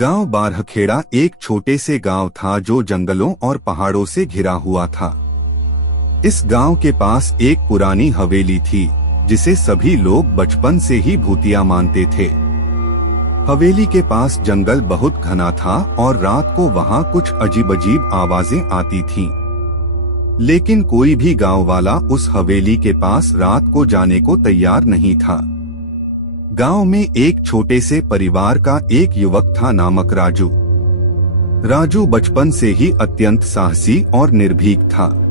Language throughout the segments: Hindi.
गांव बारहखेड़ा एक छोटे से गांव था जो जंगलों और पहाड़ों से घिरा हुआ था। इस गांव के पास एक पुरानी हवेली थी जिसे सभी लोग बचपन से ही भूतिया मानते थे। हवेली के पास जंगल बहुत घना था और रात को वहां कुछ अजीब आवाजें आती थीं। लेकिन कोई भी गांव वाला उस हवेली के पास रात को जाने को तैयार नहीं था। गांव में एक छोटे से परिवार का एक युवक था नामक राजू। राजू बचपन से ही अत्यंत साहसी और निर्भीक था।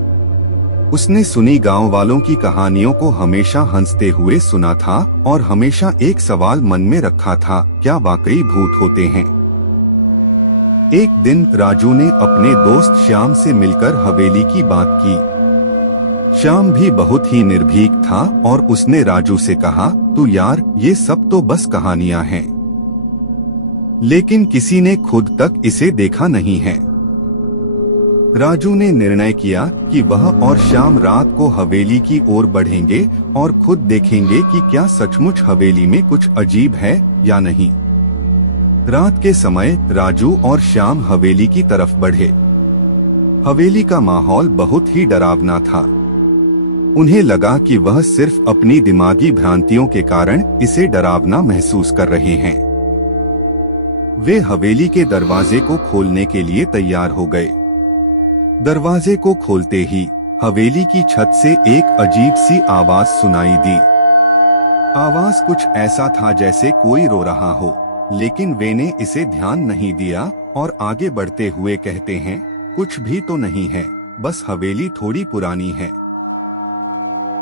उसने सुनी गांव वालों की कहानियों को हमेशा हंसते हुए सुना था और हमेशा एक सवाल मन में रखा था, क्या वाकई भूत होते हैं? एक दिन राजू ने अपने दोस्त श्याम से मिलकर हवेली की बात की। श्याम भी बहुत ही निर्भीक था और उसने राजू से कहा, तू यार, ये सब तो बस कहानियां हैं, लेकिन किसी ने खुद तक इसे देखा नहीं है। राजू ने निर्णय किया कि वह और श्याम रात को हवेली की ओर बढ़ेंगे और खुद देखेंगे कि क्या सचमुच हवेली में कुछ अजीब है या नहीं। रात के समय राजू और श्याम हवेली की तरफ बढ़े। हवेली का माहौल बहुत ही डरावना था। उन्हें लगा कि वह सिर्फ अपनी दिमागी भ्रांतियों के कारण इसे डरावना महसूस कर रहे हैं। वे हवेली के दरवाजे को खोलने के लिए तैयार हो गए। दरवाजे को खोलते ही हवेली की छत से एक अजीब सी आवाज सुनाई दी। आवाज कुछ ऐसा था जैसे कोई रो रहा हो, लेकिन वे ने इसे ध्यान नहीं दिया और आगे बढ़ते हुए कहते हैं, कुछ भी तो नहीं है, बस हवेली थोड़ी पुरानी है।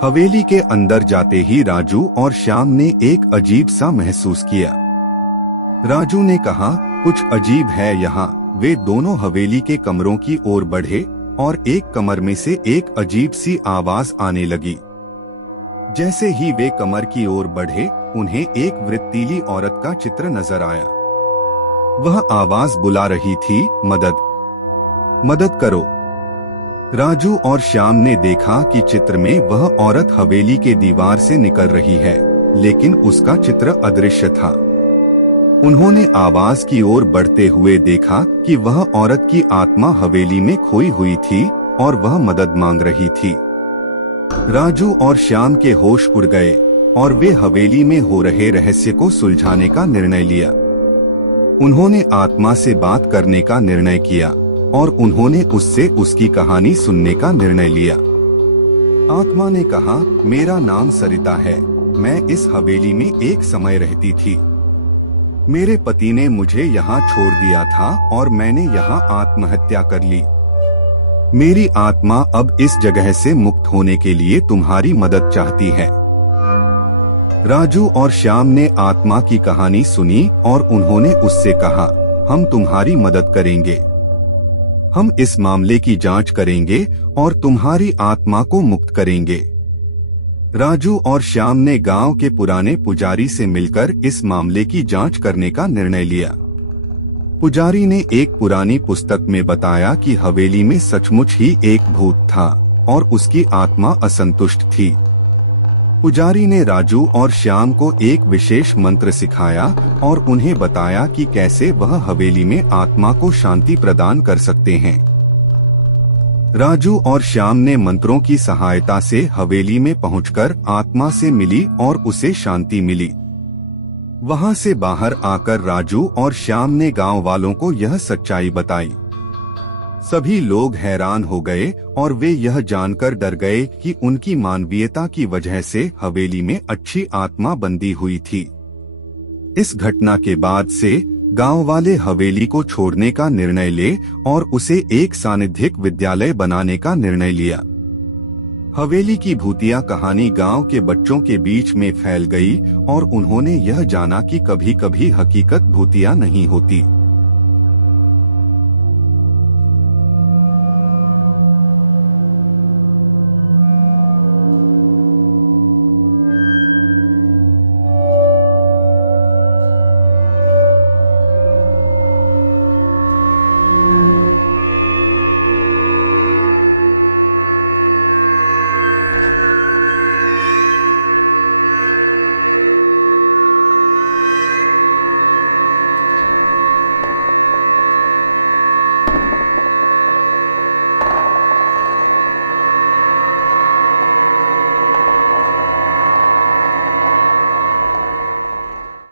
हवेली के अंदर जाते ही राजू और श्याम ने एक अजीब सा महसूस किया। राजू ने कहा, कुछ अजीब है यहाँ। वे दोनों हवेली के कमरों की ओर बढ़े और एक कमर में से एक अजीब सी आवाज आने लगी। जैसे ही वे कमर की ओर बढ़े, उन्हें एक वृत्तीली औरत का चित्र नजर आया। वह आवाज बुला रही थी, मदद, मदद करो। राजू और श्याम ने देखा कि चित्र में वह औरत हवेली के दीवार से निकल रही है, लेकिन उसका चित्र अदृश्य था। उन्होंने आवाज की ओर बढ़ते हुए देखा कि वह औरत की आत्मा हवेली में खोई हुई थी और वह मदद मांग रही थी। राजू और श्याम के होश उड़ गए और वे हवेली में हो रहे रहस्य को सुलझाने का निर्णय लिया। उन्होंने आत्मा से बात करने का निर्णय किया और उन्होंने उससे उसकी कहानी सुनने का निर्णय लिया। आत्मा ने कहा, मेरा नाम सरिता है। मैं इस हवेली में एक समय रहती थी। मेरे पति ने मुझे यहाँ छोड़ दिया था और मैंने यहाँ आत्महत्या कर ली। मेरी आत्मा अब इस जगह से मुक्त होने के लिए तुम्हारी मदद चाहती है। राजू और श्याम ने आत्मा की कहानी सुनी और उन्होंने उससे कहा, हम तुम्हारी मदद करेंगे। हम इस मामले की जांच करेंगे और तुम्हारी आत्मा को मुक्त करेंगे। राजू और श्याम ने गांव के पुराने पुजारी से मिलकर इस मामले की जांच करने का निर्णय लिया। पुजारी ने एक पुरानी पुस्तक में बताया कि हवेली में सचमुच ही एक भूत था और उसकी आत्मा असंतुष्ट थी। पुजारी ने राजू और श्याम को एक विशेष मंत्र सिखाया और उन्हें बताया कि कैसे वह हवेली में आत्मा को शांति प्रदान कर सकते हैं। राजू और श्याम ने मंत्रों की सहायता से हवेली में पहुंचकर आत्मा से मिली और उसे शांति मिली। वहां से बाहर आकर राजू और श्याम ने गांव वालों को यह सच्चाई बताई। सभी लोग हैरान हो गए और वे यह जानकर डर गए कि उनकी मानवीयता की वजह से हवेली में अच्छी आत्मा बंदी हुई थी। इस घटना के बाद से गांव वाले हवेली को छोड़ने का निर्णय ले और उसे एक सानिध्यिक विद्यालय बनाने का निर्णय लिया। हवेली की भूतिया कहानी गांव के बच्चों के बीच में फैल गई और उन्होंने यह जाना कि कभी-कभी हकीकत भूतिया नहीं होती।